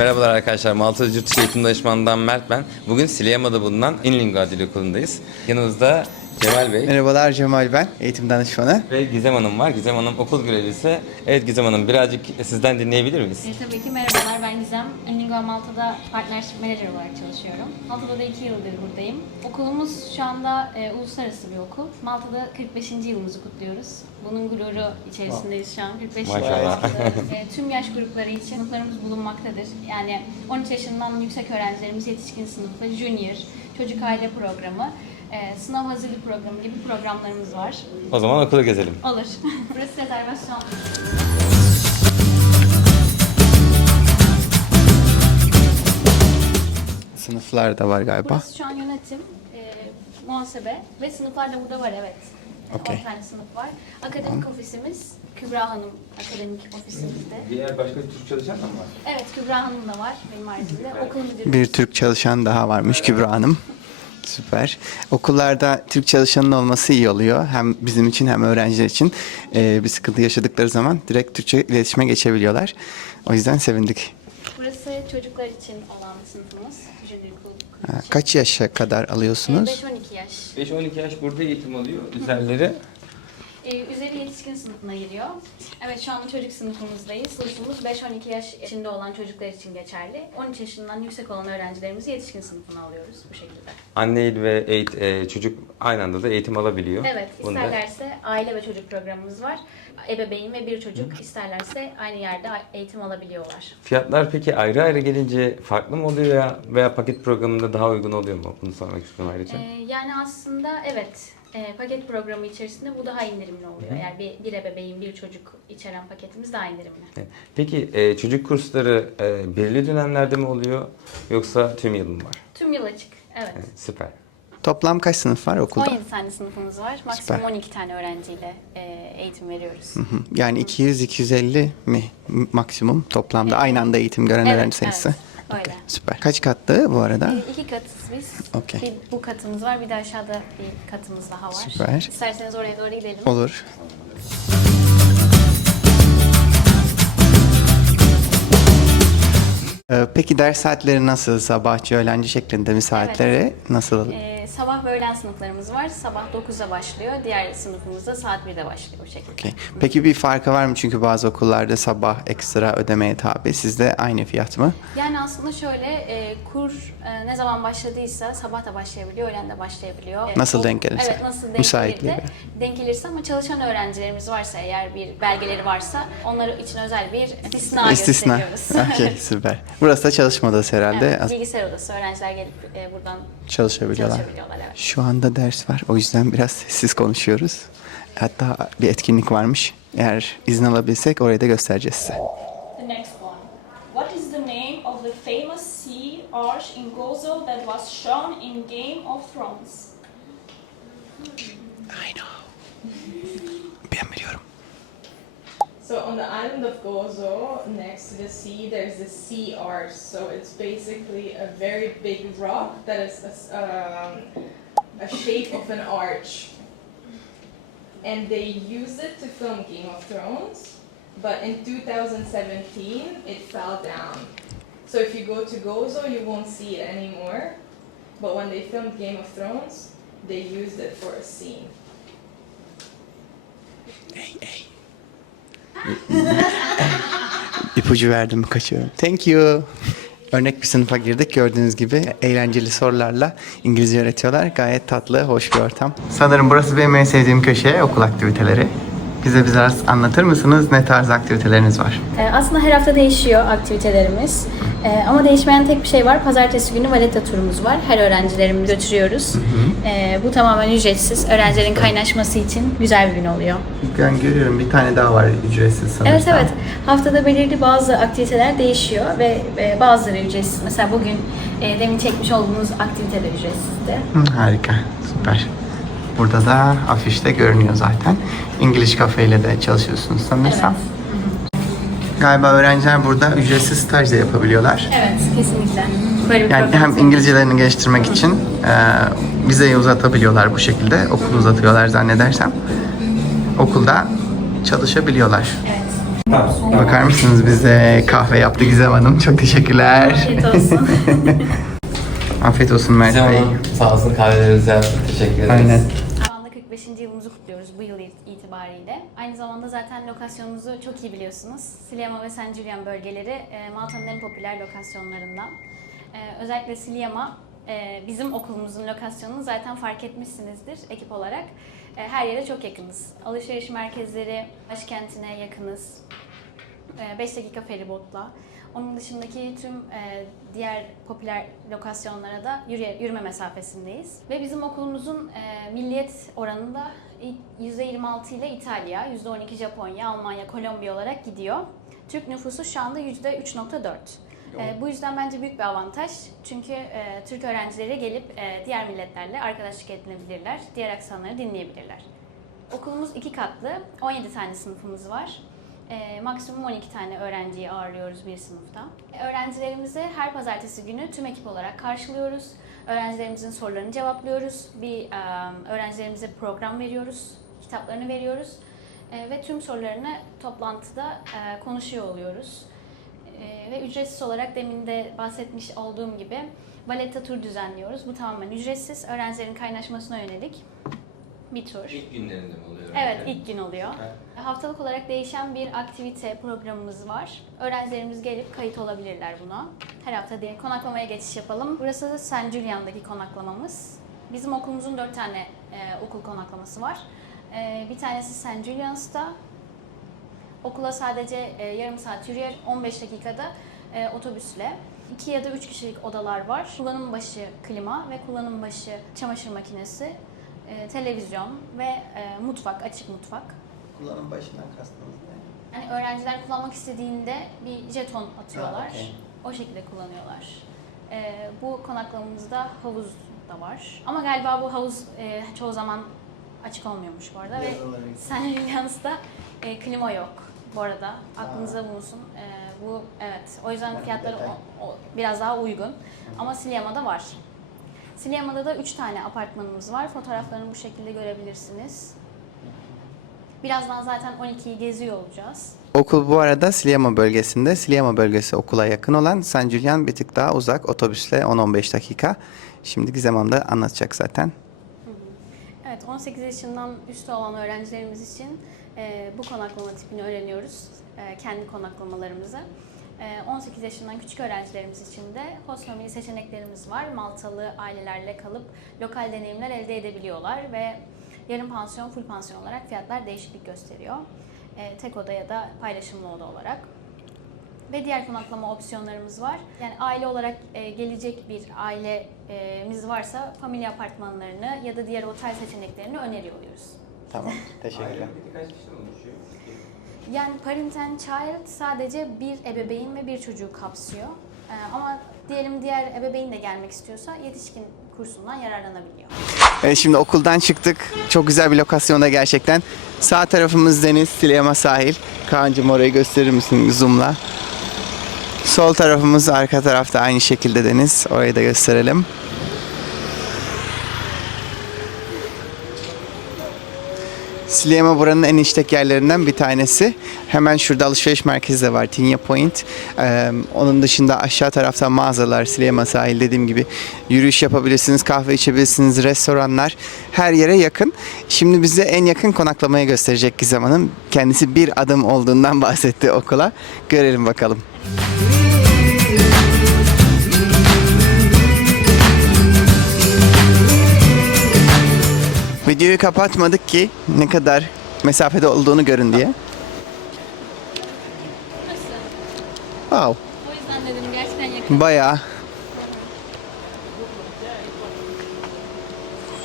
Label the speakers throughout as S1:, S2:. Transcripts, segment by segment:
S1: Merhabalar arkadaşlar. Malta Yurt Dışı Eğitim Danışmanı'ndan Mert ben. Bugün Sileyama'da bulunan Inlingua Dil Okulu'ndayız. Yanımızda Cemal Bey
S2: Merhabalar Cemal ben, eğitim danışmanı.
S1: ve Gizem Hanım var. Gizem Hanım okul görevlisi. Evet Gizem Hanım birazcık sizden dinleyebilir miyiz?
S3: E, tabii ki merhabalar ben Gizem. Enlingua Malta'da Partnership Manager olarak çalışıyorum. Malta'da da 2 yıldır buradayım. Okulumuz şu anda e, uluslararası bir okul. Malta'da 45. yılımızı kutluyoruz. Bunun gururu içerisindeyiz şu an. 45 yıl
S1: Maşallah.
S3: E, tüm yaş grupları için sınıflarımız bulunmaktadır. Yani 13 yaşından yüksek öğrencilerimiz yetişkin sınıfı, junior, çocuk aile programı, e, sınav hazırlık programı gibi programlarımız var.
S1: O zaman okula gezelim.
S3: Olur. Burası rezervasyon.
S2: Sınıflar da var galiba.
S3: Burası şu an yönetim, e, muhasebe ve sınıflar da burada var evet.
S2: Okey.
S3: 10 tane sınıf var. Akademik ofisimiz, Kübra Hanım akademik ofisimizde.
S1: Diğer başka Türk çalışan mı var?
S3: Evet Kübra Hanım da var benim haricimde. Okul müdürü.
S2: Bir Türk çalışan daha varmış Kübra Hanım. Süper. Okullarda Türk çalışanın olması iyi oluyor. Hem bizim için hem öğrenciler için. Ee, bir sıkıntı yaşadıkları zaman direkt Türkçe iletişime geçebiliyorlar. O yüzden sevindik.
S3: Burası çocuklar için olan sınıfımız. Junior Club.
S2: Ha, Kaç yaşa kadar alıyorsunuz?
S3: 5-12 yaş.
S1: 5-12 yaş burada eğitim alıyor. Üzerleri
S3: Ee, üzeri yetişkin sınıfına giriyor. Evet şu an çocuk sınıfımızdayız. Sınıfımız 5-12 yaş içinde olan çocuklar için geçerli. 13 yaşından yüksek olan öğrencilerimizi yetişkin sınıfına alıyoruz bu şekilde.
S1: anne ve eğit, e, çocuk aynı anda da eğitim alabiliyor.
S3: Evet,
S1: Bunda.
S3: isterlerse aile ve çocuk programımız var. Ebeveyn ve bir çocuk isterlerse aynı yerde eğitim alabiliyorlar.
S1: Fiyatlar peki ayrı ayrı gelince farklı mı oluyor ya veya paket programında daha uygun oluyor mu? Bunu sormak istiyorum ayrıca.
S3: Ee, yani aslında evet, e, paket programı içerisinde bu daha indirimli oluyor. Yani bir, bir ebeveyn, bir çocuk içeren paketimiz daha indirimli.
S1: Evet. Peki e, çocuk kursları e, belirli dönemlerde mi oluyor yoksa tüm yıl mı var?
S3: Tüm yıl açık, evet.
S1: Evet, süper.
S2: Toplam kaç sınıf var okulda?
S3: 17 tane sınıfımız var. Maksimum 12 tane öğrenciyle e, eğitim veriyoruz.
S2: Hı, Yani 200-250 mi maksimum toplamda aynı anda eğitim gören
S3: Evet,
S2: öğrenci sayısı?
S3: evet. Öyle.
S2: Okey, Süper. Kaç katlı bu arada?
S3: E, iki katız biz.
S2: Okey.
S3: Bir bu katımız var, bir de aşağıda bir katımız daha var.
S2: Süper.
S3: İsterseniz oraya doğru gidelim.
S2: Olur. Ee, Peki ders saatleri nasıl? Sabahçı, öğlenci şeklinde mi saatleri? Nasıl?
S3: Ee, sabah ve öğlen sınıflarımız var. Sabah 9'da başlıyor. Diğer sınıfımız da saat 1'de başlıyor bu şekilde.
S2: Okey. Peki bir farkı var mı? Çünkü bazı okullarda sabah ekstra ödemeye tabi. Sizde aynı fiyat mı?
S3: Yani aslında şöyle e, kur e, ne zaman başladıysa sabah da başlayabiliyor, öğlen de başlayabiliyor. E,
S2: Nasıl
S3: o-
S2: denk gelirse.
S3: Evet nasıl denk
S2: Müsaitliği
S3: gelirse. Denk gelirse ama çalışan öğrencilerimiz varsa eğer bir belgeleri varsa onları için özel bir istisna,
S2: İstisna.
S3: gösteriyoruz.
S2: Okey süper. Burası da çalışma odası herhalde.
S3: Evet, bilgisayar odası öğrenciler gelip e, buradan
S2: Çalışabiliyorlar.
S3: çalışabiliyorlar. Evet.
S2: Şu anda ders var. O yüzden biraz sessiz konuşuyoruz. Hatta bir etkinlik varmış. Eğer izin alabilsek orayı da göstereceğiz size.
S4: The next one. What is the name of the famous sea arch in Gozo that was shown in Game of Thrones?
S2: I know.
S5: So on the island of Gozo, next to the sea, there's the sea arch. So it's basically a very big rock that is a, um, a shape of an arch. And they use it to film Game of Thrones, but in 2017 it fell down. So if you go to Gozo, you won't see it anymore. But when they filmed Game of Thrones, they used it for a scene.
S2: İpucu verdim kaçıyorum. Thank you. Örnek bir sınıfa girdik. Gördüğünüz gibi eğlenceli sorularla İngilizce öğretiyorlar. Gayet tatlı, hoş bir ortam. Sanırım burası benim en sevdiğim köşe, okul aktiviteleri. Bize biraz anlatır mısınız? Ne tarz aktiviteleriniz var?
S3: Ee, Aslında her hafta değişiyor aktivitelerimiz. Ee, Ama değişmeyen tek bir şey var. Pazartesi günü valeta turumuz var. Her öğrencilerimizi götürüyoruz. Ee, Bu tamamen ücretsiz. Öğrencilerin kaynaşması için güzel bir gün oluyor.
S2: Ben görüyorum bir tane daha var ücretsiz sanırsam.
S3: Evet evet. Haftada belirli bazı aktiviteler değişiyor ve e, bazıları ücretsiz. Mesela bugün e, demin çekmiş olduğumuz aktivite de ücretsizdi.
S2: Hı, harika, süper. Burada da afişte görünüyor zaten. İngiliz Cafe ile de çalışıyorsunuz sanırsam. Galiba öğrenciler burada ücretsiz staj da yapabiliyorlar.
S3: Evet, kesinlikle. Böyle bir
S2: Yani hem İngilizcelerini geliştirmek için e, vizeyi uzatabiliyorlar bu şekilde. Okulu uzatıyorlar zannedersem. Okulda çalışabiliyorlar.
S3: Evet.
S2: Bakar mısınız bize kahve yaptı Gizem Hanım. Çok teşekkürler.
S3: Afiyet olsun.
S2: Afiyet olsun Mert Bey.
S1: Sağ olsun kahvelerinize. Teşekkür ederiz.
S2: Aynen.
S3: Şu anda 45. yılımızı kutluyoruz bu yıl itibariyle. Aynı zamanda zaten lokasyonumuzu çok iyi biliyorsunuz. Sliema ve San Julian bölgeleri e, Malta'nın en popüler lokasyonlarından. E, Özellikle Sliema e, bizim okulumuzun lokasyonunu zaten fark etmişsinizdir ekip olarak. Her yere çok yakınız. Alışveriş merkezleri, başkentine yakınız. 5 dakika feribotla. Onun dışındaki tüm diğer popüler lokasyonlara da yürüme mesafesindeyiz. Ve bizim okulumuzun milliyet oranında i- %26 ile İtalya, %12 Japonya, Almanya, Kolombiya olarak gidiyor. Türk nüfusu şu anda %3.4. E, bu yüzden bence büyük bir avantaj. Çünkü e, Türk öğrencileri gelip e, diğer milletlerle arkadaşlık edinebilirler, diğer aksanları dinleyebilirler. Okulumuz iki katlı, 17 tane sınıfımız var. Ee, maksimum 12 tane öğrenciyi ağırlıyoruz bir sınıfta. Öğrencilerimizi her pazartesi günü tüm ekip olarak karşılıyoruz. Öğrencilerimizin sorularını cevaplıyoruz. Bir e, öğrencilerimize program veriyoruz, kitaplarını veriyoruz E, ve tüm sorularını toplantıda e, konuşuyor oluyoruz. E, ve ücretsiz olarak demin de bahsetmiş olduğum gibi baletta tur düzenliyoruz. Bu tamamen ücretsiz. Öğrencilerin kaynaşmasına yönelik bir tur.
S1: İlk günlerinde mi oluyor?
S3: Evet, ilk gün oluyor. Haftalık olarak değişen bir aktivite programımız var. Öğrencilerimiz gelip kayıt olabilirler buna. Her hafta diye konaklamaya geçiş yapalım. Burası da San Julian'daki konaklamamız. Bizim okulumuzun dört tane e, okul konaklaması var. E, bir tanesi San Julian's'ta. Okula sadece e, yarım saat yürüyer, 15 dakikada e, otobüsle. İki ya da üç kişilik odalar var. Kullanım başı klima ve kullanım başı çamaşır makinesi, e, televizyon ve e, mutfak, açık mutfak.
S2: Kullanım başından kastınız ne?
S3: Yani öğrenciler kullanmak istediğinde bir jeton atıyorlar.
S2: Ha, okey.
S3: O şekilde kullanıyorlar. E, bu konaklamamızda havuz da var. Ama galiba bu havuz e, çoğu zaman açık olmuyormuş bu arada. Ve
S2: Yazıları.
S3: San Julian's'ta e, klima yok bu arada. Aklınızda bulunsun. E, bu evet. O yüzden fiyatları o- o- biraz daha uygun. Ama Sliama'da var. Sliama'da da 3 tane apartmanımız var. Fotoğraflarını bu şekilde görebilirsiniz. Birazdan zaten 12'yi geziyor olacağız.
S2: Okul bu arada Sliema bölgesinde. Sliema bölgesi okula yakın olan San Julian bir tık daha uzak otobüsle 10-15 dakika. Şimdi Gizem Hanım da anlatacak zaten.
S3: Evet, 18 yaşından üstü olan öğrencilerimiz için bu konaklama tipini öğreniyoruz. Kendi konaklamalarımızı. E, 18 yaşından küçük öğrencilerimiz için de host family seçeneklerimiz var. Maltalı ailelerle kalıp lokal deneyimler elde edebiliyorlar ve yarım pansiyon, full pansiyon olarak fiyatlar değişiklik gösteriyor. E, tek oda ya da paylaşımlı oda olarak. Ve diğer konaklama opsiyonlarımız var. Yani aile olarak e, gelecek bir ailemiz varsa familya apartmanlarını ya da diğer otel seçeneklerini öneriyoruz.
S2: Tamam, teşekkürler.
S1: Kaç kişi oluşuyor?
S3: Yani parent and child sadece bir ebeveyn ve bir çocuğu kapsıyor. E, ama diyelim diğer ebeveyn de gelmek istiyorsa yetişkin kursundan yararlanabiliyor.
S2: Evet, şimdi okuldan çıktık. Çok güzel bir lokasyonda gerçekten. Sağ tarafımız deniz, Sliema sahil. Kaan'cığım orayı gösterir misin zoom'la? Sol tarafımız arka tarafta aynı şekilde deniz. Orayı da gösterelim. Sliema buranın en işlek yerlerinden bir tanesi. Hemen şurada alışveriş merkezi de var, Tinya Point. Ee, onun dışında aşağı tarafta mağazalar, Sliema sahil dediğim gibi yürüyüş yapabilirsiniz, kahve içebilirsiniz, restoranlar her yere yakın. Şimdi bize en yakın konaklamaya gösterecek Gizem Hanım. Kendisi bir adım olduğundan bahsetti okula. Görelim bakalım. Videoyu kapatmadık ki ne kadar mesafede olduğunu görün diye. Wow,
S3: O yüzden dedim gerçekten yakın.
S2: bayağı.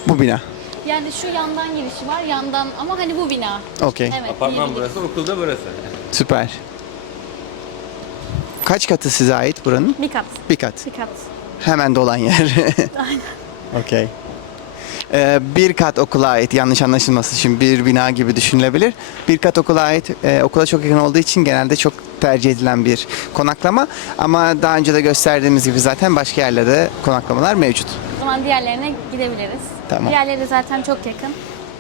S2: Bu bina.
S3: Yani şu yandan girişi var, yandan ama hani bu bina.
S2: Okey,
S3: Evet.
S1: Apartman
S3: iyi
S1: burası, okulda burası.
S2: süper. Kaç katı size ait buranın?
S3: Bir kat.
S2: Bir kat.
S3: Bir kat.
S2: Hemen dolan yer.
S3: Aynen.
S2: Okey. Ee, bir kat okula ait yanlış anlaşılmasın şimdi bir bina gibi düşünülebilir. Bir kat okula ait e, okula çok yakın olduğu için genelde çok tercih edilen bir konaklama. Ama daha önce de gösterdiğimiz gibi zaten başka yerlerde konaklamalar mevcut.
S3: O zaman diğerlerine gidebiliriz.
S2: Tamam.
S3: Diğerleri zaten çok yakın.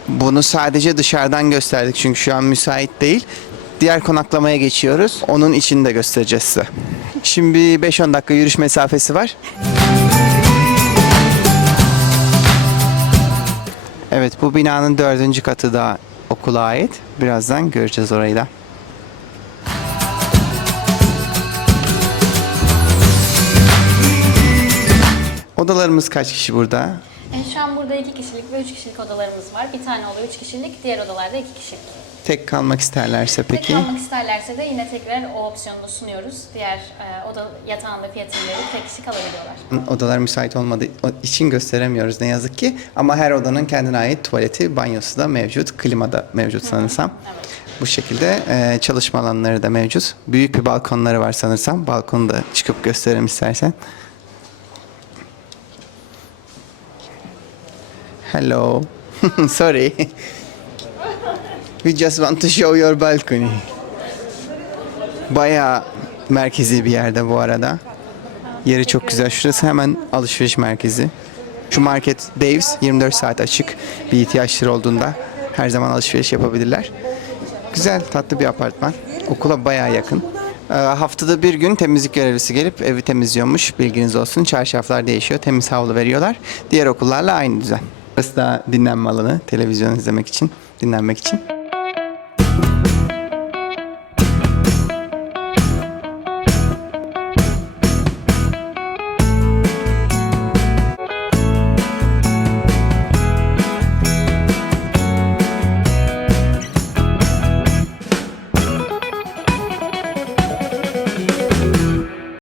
S2: Bunu sadece dışarıdan gösterdik çünkü şu an müsait değil. diğer konaklamaya geçiyoruz. Onun içini de göstereceğiz size. Şimdi 5-10 dakika yürüyüş mesafesi var. Evet bu binanın dördüncü katı da okula ait. Birazdan göreceğiz orayı da. Odalarımız kaç kişi burada?
S3: E, şu an burada iki kişilik ve üç kişilik odalarımız var. Bir tane oda üç kişilik, diğer odalarda iki kişilik.
S2: Tek kalmak isterlerse
S3: Peki.
S2: peki?
S3: kalmak isterlerse de yine tekrar o opsiyonu sunuyoruz. Diğer e, oda yatağında verip tek kişi kalabiliyorlar.
S2: Odalar müsait olmadığı için gösteremiyoruz ne yazık ki. Ama her odanın kendine ait tuvaleti, banyosu da mevcut. Klima da mevcut sanırsam.
S3: Evet.
S2: Bu şekilde e, çalışma alanları da mevcut. Büyük bir balkonları var sanırsam. Balkonu da çıkıp gösterelim istersen. Hello. Sorry. We just want to show your balcony. Bayağı merkezi bir yerde bu arada. Yeri çok güzel. Şurası hemen alışveriş merkezi. Şu market Dave's 24 saat açık. Bir ihtiyaçları olduğunda her zaman alışveriş yapabilirler. Güzel, tatlı bir apartman. Okula bayağı yakın. Ee, haftada bir gün temizlik görevlisi gelip evi temizliyormuş. Bilginiz olsun. Çarşaflar değişiyor. Temiz havlu veriyorlar. Diğer okullarla aynı düzen. Burası da dinlenme alanı. Televizyon izlemek için, dinlenmek için.